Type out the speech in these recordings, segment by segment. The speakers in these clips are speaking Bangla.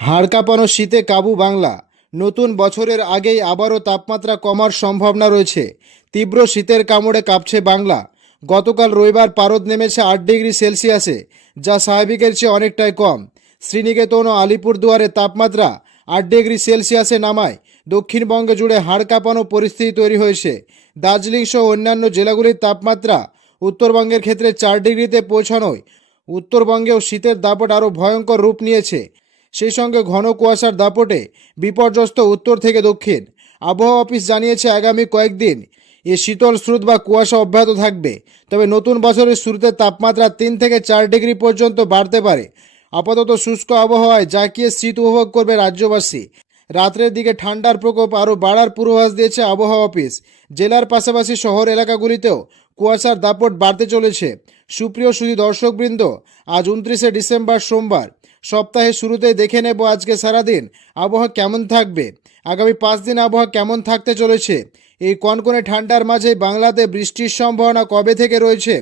হাড় কাঁপানো শীতে কাবু বাংলা। নতুন বছরের আগেই আবারও তাপমাত্রা কমার সম্ভাবনা রয়েছে। তীব্র শীতের কামড়ে কাঁপছে বাংলা। গতকাল রবিবার পারদ নেমেছে আট ডিগ্রি সেলসিয়াসে, যা স্বাভাবিকের চেয়ে অনেকটাই কম। শ্রীনিকেতন ও আলিপুরদুয়ারে তাপমাত্রা আট ডিগ্রি সেলসিয়াসে নামায়। দক্ষিণবঙ্গে জুড়ে হাড় কাঁপানো পরিস্থিতি তৈরি হয়েছে। দার্জিলিং সহ অন্যান্য জেলাগুলির তাপমাত্রা উত্তরবঙ্গের ক্ষেত্রে চার ডিগ্রিতে পৌঁছানোয়। উত্তরবঙ্গেও শীতের দাপট আরও ভয়ঙ্কর রূপ নিয়েছে। সেই সঙ্গে ঘন কুয়াশার দাপটে বিপর্যস্ত উত্তর থেকে দক্ষিণ। আবহাওয়া অফিস জানিয়েছে আগামী কয়েকদিন এ শীতল স্রোত বা কুয়াশা অব্যাহত থাকবে। তবে নতুন বছরের শুরুতে তাপমাত্রা তিন থেকে চার ডিগ্রি পর্যন্ত বাড়তে পারে। আপাতত শুষ্ক আবহাওয়ায় জাঁকিয়ে শীত উপভোগ করবে রাজ্যবাসী। রাত্রের দিকে ঠান্ডার প্রকোপ আরও বাড়ার পূর্বাভাস দিয়েছে আবহাওয়া অফিস। জেলার পাশাপাশি শহর এলাকাগুলিতেও কুয়াশার দাপট বাড়তে চলেছে। সুপ্রিয় সুধী দর্শকবৃন্দ, আজ উনত্রিশে ডিসেম্বর সোমবার সপ্তাহের শুরুতেই দেখে নেব আজকে সারাদিন আবহাওয়া কেমন থাকবে। আগামী পাঁচ দিন আবহাওয়া কেমন থাকতে চলেছে? এই কনকনে ঠান্ডার মাঝে বাংলাতে বৃষ্টির সম্ভাবনা কবে থেকে রয়েছে?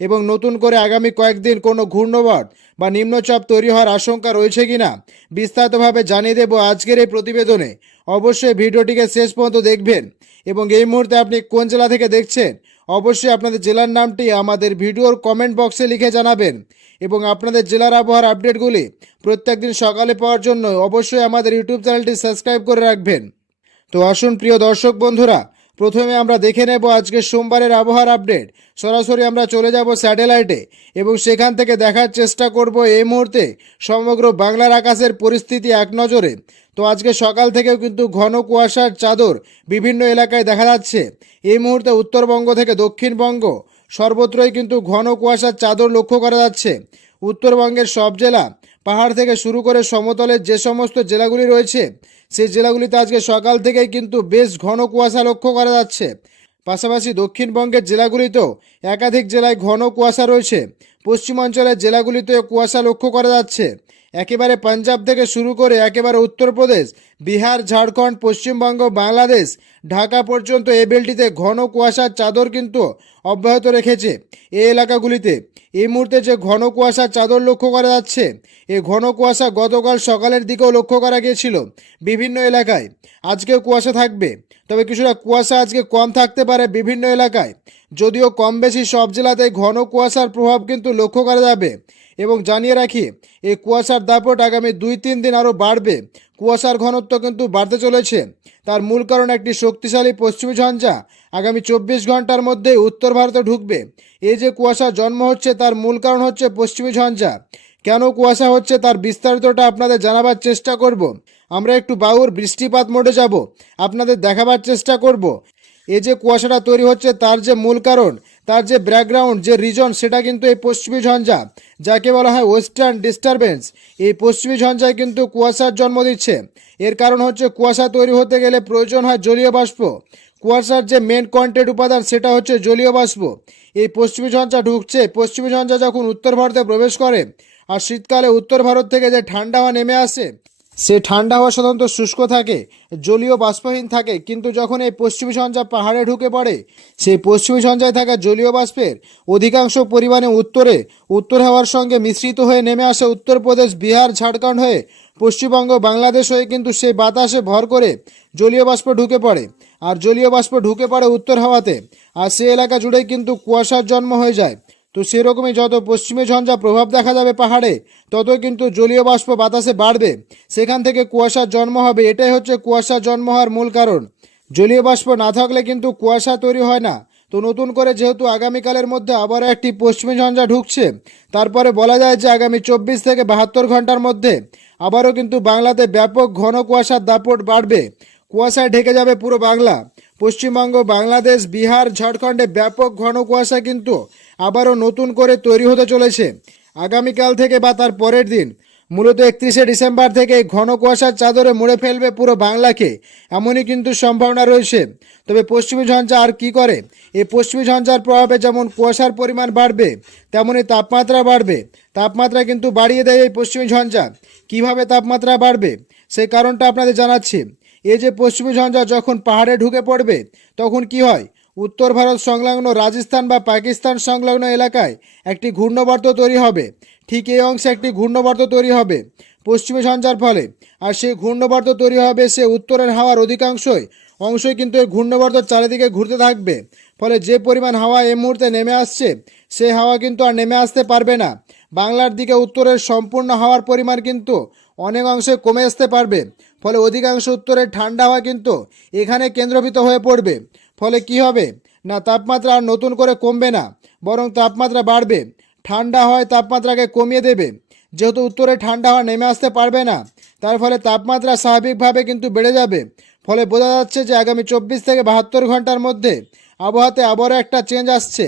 এবং নতুন করে আগামী কয়েকদিন কোনো ঘূর্ণবট বা নিম্নচাপ তৈরি হওয়ার আশঙ্কা রয়েছে কিনা? বিস্তারিতভাবে জানিয়ে দেব আজকের এই প্রতিবেদনে। অবশ্যই ভিডিওটিকে শেষ পর্যন্ত দেখবেন। এবং এই মুহূর্তে আপনি কোন জেলা থেকে দেখছেন? অবশ্যই আপনাদের জেলার নামটি আমাদের ভিডিওর কমেন্ট বক্সে লিখে জানাবেন এবং আপনাদের জেলার আবহাওয়ার আপডেটগুলি প্রত্যেক দিন সকালে পাওয়ার জন্য অবশ্যই আমাদের ইউটিউব চ্যানেলটি সাবস্ক্রাইব করে রাখবেন। তো আসুন প্রিয় দর্শক বন্ধুরা প্রথমে আমরা দেখে নেব আজকে সোমবারের আবহাওয়ার আপডেট। সরাসরি আমরা চলে যাব স্যাটেলাইটে এবং সেখান থেকে দেখার চেষ্টা করব এই মুহূর্তে সমগ্র বাংলার আকাশের পরিস্থিতি এক নজরে। তো আজকে সকাল থেকেও কিন্তু ঘন কুয়াশার চাদর বিভিন্ন এলাকায় দেখা যাচ্ছে। এই মুহূর্তে উত্তরবঙ্গ থেকে দক্ষিণবঙ্গ সর্বত্রই কিন্তু ঘন কুয়াশার চাদর লক্ষ্য করা যাচ্ছে। উত্তরবঙ্গের সব জেলা পাহাড় থেকে শুরু করে সমতলের যে সমস্ত জেলাগুলি রয়েছে, সেই জেলাগুলিতে আজকে সকাল থেকেই কিন্তু বেশ ঘন কুয়াশা লক্ষ্য করা যাচ্ছে। পাশাপাশি দক্ষিণবঙ্গের জেলাগুলিতেও একাধিক জেলায় ঘন কুয়াশা রয়েছে। পশ্চিমাঞ্চলের জেলাগুলিতেও কুয়াশা লক্ষ্য করা যাচ্ছে। একেবারে পাঞ্জাব থেকে শুরু করে একেবারে উত্তরপ্রদেশ, বিহার, ঝাড়খণ্ড, পশ্চিমবঙ্গ, বাংলাদেশ, ঢাকা পর্যন্ত এই বেলটিতে ঘন কুয়াশার চাদর কিন্তু অব্যাহত রেখেছে এই এলাকাগুলিতে। এই মুহূর্তে যে ঘন কুয়াশার চাদর লক্ষ্য করা যাচ্ছে, এই ঘন কুয়াশা গতকাল সকালের দিকেও লক্ষ্য করা গিয়েছিল বিভিন্ন এলাকায়। আজকেও কুয়াশা থাকবে, তবে কিছুটা কুয়াশা আজকে কম থাকতে পারে বিভিন্ন এলাকায়। যদিও কম বেশি সব জেলাতেই ঘন কুয়াশার প্রভাব কিন্তু লক্ষ্য করা যাবে। এবং জানিয়ে রাখি, এই কুয়াশার দাপট আগামী দুই তিন দিন আরও বাড়বে। কুয়াশার ঘনত্ব কিন্তু বাড়তে চলেছে। তার মূল কারণ একটি শক্তিশালী পশ্চিমী ঝঞ্ঝা আগামী চব্বিশ ঘণ্টার মধ্যে উত্তর ভারতে ঢুকবে। এই যে কুয়াশা জন্ম হচ্ছে তার মূল কারণ হচ্ছে পশ্চিমী ঝঞ্ঝা। কেন কুয়াশা হচ্ছে তার বিস্তারিতটা আপনাদের জানাবার চেষ্টা করব। আমরা একটু বাউর বৃষ্টিপাত মোডে যাব, আপনাদের দেখাবার চেষ্টা করব। এই যে কুয়াশাটা তৈরি হচ্ছে তার যে মূল কারণ তার যে ব্যাকগ্রাউন্ড, যে রিজন, সেটা কিন্তু এই পশ্চিমী ঝঞ্ঝা, যাকে বলা হয় ওয়েস্টার্ন ডিস্টারবেন্স। এই পশ্চিমী ঝঞ্ঝায় কিন্তু কুয়াশার জন্ম দিচ্ছে। এর কারণ হচ্ছে কুয়াশা তৈরি হতে গেলে প্রয়োজন হয় জলীয় বাষ্প। কুয়াশার যে মেন কন্টেন্ট উপাদান, সেটা হচ্ছে জলীয় বাষ্প। এই পশ্চিমী ঝঞ্ঝা ঢুকছে। পশ্চিমী ঝঞ্ঝা যখন উত্তর ভারতে প্রবেশ করে, আর শীতকালে উত্তর ভারত থেকে যে ঠান্ডা হাওয়া নেমে আসে সে ঠান্ডা হাওয়া সাধারণত শুষ্ক থাকে, জলীয় বাষ্পহীন থাকে, কিন্তু যখন এই পশ্চিমী ঝঞ্ঝা পাহাড়ে ঢুকে পড়ে, সেই পশ্চিমী ঝঞ্ঝায় থাকা জলীয় বাষ্পের অধিকাংশ পরিমাণে উত্তরে, উত্তর হাওয়ার সঙ্গে মিশ্রিত হয়ে নেমে আসে উত্তরপ্রদেশ, বিহার, ঝাড়খণ্ড হয়ে পশ্চিমবঙ্গ, বাংলাদেশ হয়ে কিন্তু সেই বাতাসে ভর করে জলীয় বাষ্প ঢুকে পড়ে। আর জলীয় বাষ্প ঢুকে পড়ে উত্তর হাওয়াতে, আর সে এলাকা জুড়েই কিন্তু কুয়াশার জন্ম হয়ে যায়। তো সেরকমই যত পশ্চিমী ঝঞ্ঝা প্রভাব দেখা যাবে পাহাড়ে, ততই কিন্তু জলীয় বাষ্প বাতাসে বাড়বে। সেখান থেকে কুয়াশার জন্ম হবে, এটাই হচ্ছে কুয়াশার জন্ম হওয়ার মূল কারণ। জলীয় বাষ্প না থাকলে কিন্তু কুয়াশা তৈরি হয় না। তো নতুন করে যেহেতু আগামীকালের মধ্যে আবারও একটি পশ্চিমী ঝঞ্ঝা ঢুকছে, তারপরে বলা যায় যে আগামী চব্বিশ থেকে বাহাত্তর ঘণ্টার মধ্যে আবারও কিন্তু বাংলাতে ব্যাপক ঘন কুয়াশার দাপট বাড়বে। কুয়াশায় ঢেকে যাবে পুরো বাংলা। পশ্চিমবঙ্গ, বাংলাদেশ, বিহার, ঝাড়খণ্ডে ব্যাপক ঘন কুয়াশা কিন্তু আবারও নতুন করে তৈরি হতে চলেছে। আগামীকাল থেকে বা তার পরের দিন, মূলত একত্রিশে ডিসেম্বর থেকে ঘন কুয়াশার চাদরে মুড়ে ফেলবে পুরো বাংলাকে, এমনই কিন্তু সম্ভাবনা রয়েছে। তবে পশ্চিমী ঝঞ্ঝা আর কি করে? এই পশ্চিমী ঝঞ্ঝার প্রভাবে যেমন কুয়াশার পরিমাণ বাড়বে, তেমনই তাপমাত্রা বাড়বে। তাপমাত্রা কিন্তু বাড়িয়ে দেয় এই পশ্চিমী ঝঞ্ঝা। কীভাবে তাপমাত্রা বাড়বে সেই কারণটা আপনাদের জানাচ্ছি। এই যে পশ্চিমী ঝঞ্ঝা যখন পাহাড়ে ঢুকে পড়বে, তখন কি হয়? উত্তর ভারত সংলগ্ন রাজস্থান বা পাকিস্তান সংলগ্ন এলাকায় একটি ঘূর্ণবর্ত তৈরি হবে। ঠিক এই অংশে একটি ঘূর্ণবর্ত তৈরি হবে পশ্চিমে সঞ্চার ফলে। আর সেই ঘূর্ণবর্ত তৈরি হবে সে উত্তরের হাওয়ার অধিকাংশই অংশই কিন্তু এই ঘূর্ণবর্ত চারিদিকে ঘুরতে থাকবে। ফলে যে পরিমাণ হাওয়া এই মুহূর্তে নেমে আসছে, সে হাওয়া কিন্তু আর নেমে আসতে পারবে না। বাংলার দিকে উত্তরের সম্পূর্ণ হাওয়ার পরিমাণ কিন্তু অনেক অংশে কমে আসতে পারবে। ফলে অধিকাংশ উত্তরের ঠান্ডা হওয়া কিন্তু এখানে কেন্দ্রভূত হয়ে পড়বে। ফলে কি হবে? না, তাপমাত্রা আর নতুন করে কমবে না, বরং তাপমাত্রা বাড়বে। ঠান্ডা হয় তাপমাত্রাকে কমিয়ে দেবে। যেহেতু উত্তরে ঠান্ডা হওয়া নেমে আসতে পারবে না, তার ফলে তাপমাত্রা স্বাভাবিকভাবে কিন্তু বেড়ে যাবে। ফলে বোঝা যাচ্ছে যে আগামী চব্বিশ থেকে বাহাত্তর ঘণ্টার মধ্যে আবহাওয়াতে আবারও একটা চেঞ্জ আসছে।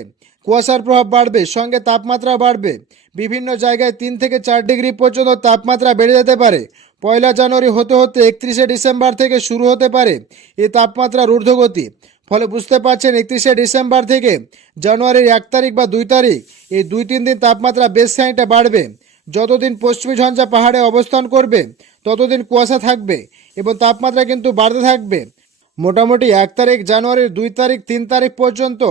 কুয়াশার প্রভাব বাড়বে, সঙ্গে তাপমাত্রা বাড়বে। বিভিন্ন জায়গায় তিন থেকে চার ডিগ্রি পর্যন্ত তাপমাত্রা বেড়ে যেতে পারে। পয়লা জানুয়ারি হতে হতে একত্রিশে ডিসেম্বর থেকে শুরু হতে পারে এই তাপমাত্রার ঊর্ধ্বগতি। ফলে বুঝতে পারছেন একত্রিশে ডিসেম্বর থেকে জানুয়ারির এক তারিখ বা দুই তারিখ, এই দুই তিন দিন তাপমাত্রা বেশ খানিকটা বাড়বে। যতদিন পশ্চিমী ঝঞ্ঝা পাহাড়ে অবস্থান করবে, ততদিন কুয়াশা থাকবে এবং তাপমাত্রা কিন্তু বাড়তে থাকবে। মোটামুটি এক তারিখ জানুয়ারির দুই তারিখ, তিন তারিখ পর্যন্ত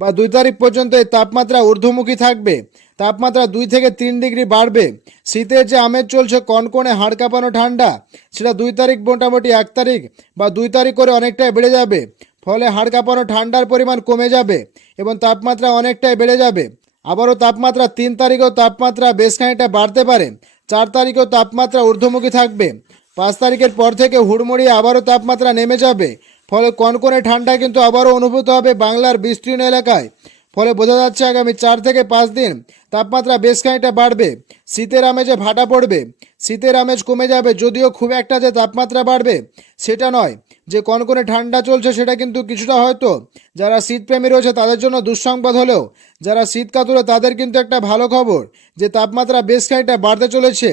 বা দুই তারিখ পর্যন্ত এই তাপমাত্রা ঊর্ধ্বমুখী থাকবে। তাপমাত্রা দুই থেকে তিন ডিগ্রি বাড়বে। শীতের যে আমেজ চলছে, কনকনে হাড় কাঁপানো ঠান্ডা, সেটা দুই তারিখ মোটামুটি এক তারিখ বা দুই তারিখ করে অনেকটাই বেড়ে যাবে। ফলে হাড় কাঁপানো ঠান্ডার পরিমাণ কমে যাবে এবং তাপমাত্রা অনেকটাই বেড়ে যাবে। আবারও তাপমাত্রা তিন তারিখেও তাপমাত্রা বেশ খানিকটা বাড়তে পারে। চার তারিখেও তাপমাত্রা ঊর্ধ্বমুখী থাকবে। পাঁচ তারিখের পর থেকে হুড়মুড়িয়ে আবারও তাপমাত্রা নেমে যাবে। ফলে কনকনে ঠান্ডা কিন্তু আবারও অনুভূত হবে বাংলার বিস্তীর্ণ এলাকায়। ফলে বোঝা যাচ্ছে আগামী চার থেকে পাঁচ দিন তাপমাত্রা বেশ খানিকটা বাড়বে। শীতের আমেজে ভাটা পড়বে। শীতের আমেজ কমে যাবে যদিও খুব একটা যে তাপমাত্রা বাড়বে সেটা নয়। যে কনকনে ঠান্ডা চলছে সেটা কিন্তু কিছুটা হয়তো। যারা শীতপ্রেমী রয়েছে তাদের জন্য দুঃসংবাদ হলেও, যারা শীত কাতুরে তাদের কিন্তু একটা ভালো খবর যে তাপমাত্রা বেশ খানিকটা বাড়তে চলেছে।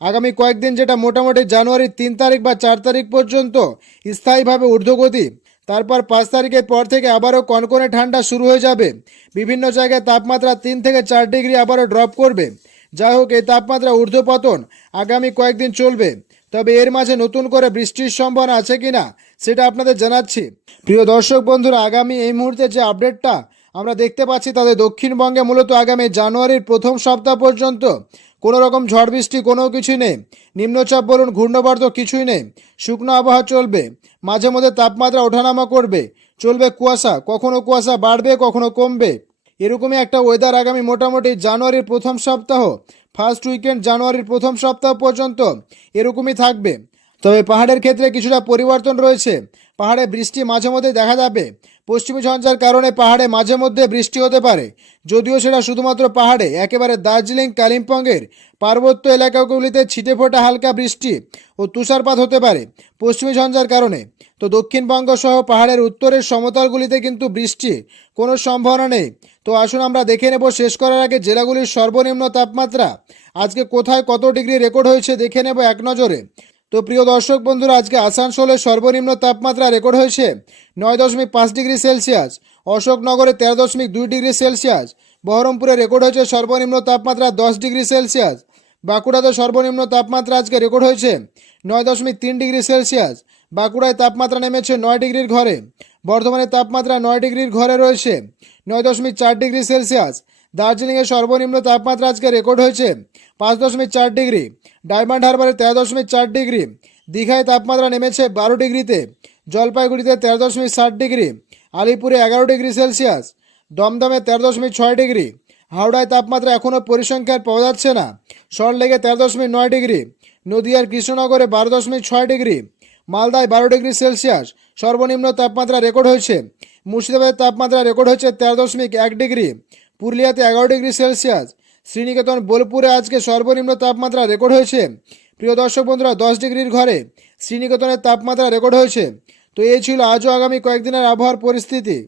আগামী কয়েকদিন যেটা মোটামুটি জানুয়ারির তিন তারিখ বা চার তারিখ পর্যন্ত স্থায়ীভাবে ঊর্ধ্বগতি, তারপর পাঁচ তারিখের পর থেকে আবারও কনকনে ঠান্ডা শুরু হয়ে যাবে। বিভিন্ন জায়গায় তাপমাত্রা তিন থেকে চার ডিগ্রি আবারও ড্রপ করবে। যাই হোক, এই তাপমাত্রা ঊর্ধ্বপতন আগামী কয়েকদিন চলবে। তবে এর মাঝে নতুন করে বৃষ্টির সম্ভাবনা আছে কিনা, সেটা আপনাদের জানাচ্ছি। প্রিয় দর্শক বন্ধুরা, আগামী এই মুহূর্তে যে আপডেটটা আমরা দেখতে পাচ্ছি তাদের দক্ষিণবঙ্গে মূলত আগামী জানুয়ারির প্রথম সপ্তাহ পর্যন্ত। কোনো রকম ঝড় বৃষ্টি কোনো কিছুই নেই। নিম্নচাপ বলুন, ঘূর্ণবর্ত কিছুই নেই। শুকনো আবহাওয়া চলবে। মাঝে মধ্যে তাপমাত্রা ওঠানামা করবে। চলবে কুয়াশা। কখনো কুয়াশা বাড়বে, কখনো কমবে। এরকমই একটা ওয়েদার আগামী মোটামুটি জানুয়ারির প্রথম সপ্তাহ। ফার্স্ট উইকেন্ড জানুয়ারির প্রথম সপ্তাহ পর্যন্ত এরকমই থাকবে। তবে পাহাড়ের ক্ষেত্রে কিছুটা পরিবর্তন রয়েছে। পাহাড়ে বৃষ্টি মাঝে মধ্যে দেখা যাবে। পশ্চিমী ঝঞ্ঝার কারণে পাহাড়ে মাঝে মধ্যে বৃষ্টি হতে পারে। যদিও সেটা শুধুমাত্র পাহাড়ে, একেবারে দার্জিলিং, কালিম্পংয়ের পার্বত্য এলাকাগুলিতে ছিটে ফোটা হালকা বৃষ্টি ও তুষারপাত হতে পারে পশ্চিমী ঝঞ্ঝার কারণে। তো দক্ষিণবঙ্গ সহ পাহাড়ের উত্তরের সমতলগুলিতে কিন্তু বৃষ্টি কোনো সম্ভাবনা নেই। তো আসুন আমরা দেখে নেব শেষ করার আগে জেলাগুলির সর্বনিম্ন তাপমাত্রা। আজকে কোথায় কত ডিগ্রি রেকর্ড হয়েছে দেখে নেব এক নজরে। তো প্রিয় দর্শক বন্ধুরা, আজকে আসানসোলের সর্বনিম্ন তাপমাত্রা রেকর্ড হয়েছে নয় দশমিক পাঁচ ডিগ্রি সেলসিয়াস, অশোকনগরে তেরো দশমিক দুই ডিগ্রি সেলসিয়াস, বহরমপুরে রেকর্ড হয়েছে সর্বনিম্ন তাপমাত্রা দশ ডিগ্রি সেলসিয়াস, বাঁকুড়াতে সর্বনিম্ন তাপমাত্রা আজকে রেকর্ড হয়েছে নয় দশমিক তিন ডিগ্রি সেলসিয়াস, বাঁকুড়ায় তাপমাত্রা নেমেছে নয় ডিগ্রির ঘরে, বর্ধমানে তাপমাত্রা নয় ডিগ্রির ঘরে রয়েছে নয় দশমিক চার ডিগ্রি সেলসিয়াস দার্জিলিংয়ে সর্বনিম্ন তাপমাত্রা আজকে রেকর্ড হয়েছে পাঁচ দশমিক চার ডিগ্রি, ডায়মন্ড হারবারে তেরো দশমিক চার ডিগ্রি, দীঘায় তাপমাত্রা নেমেছে বারো ডিগ্রিতে, জলপাইগুড়িতে তেরো দশমিক ষাট ডিগ্রি, আলিপুরে এগারো ডিগ্রি সেলসিয়াস, দমদমে তেরো দশমিক ছয় ডিগ্রি, হাওড়ায় তাপমাত্রা এখনও পরিসংখ্যান পাওয়া যাচ্ছে না, সল্টলেকে তেরো দশমিক নয় ডিগ্রি, নদিয়ার কৃষ্ণনগরে বারো দশমিক ছয় ডিগ্রি, মালদায় বারো ডিগ্রি সেলসিয়াস, সর্বনিম্ন তাপমাত্রা রেকর্ড হয়েছে, মুর্শিদাবাদের তাপমাত্রা রেকর্ড হয়েছে তেরো দশমিক এক ডিগ্রি পুরুলিয়াতে এগারো ডিগ্রি সেলসিয়াস। শ্রীনিকেতন, বোলপুরে আজকে সর্বনিম্ন তাপমাত্রা রেকর্ড হয়েছে। প্রিয় দর্শক বন্ধুরা, দশ ডিগ্রির ঘরে শ্রীনিকেতনের তাপমাত্রা রেকর্ড হয়েছে। তো এই ছিল আজও আগামী কয়েকদিনের আবহাওয়ার পরিস্থিতি।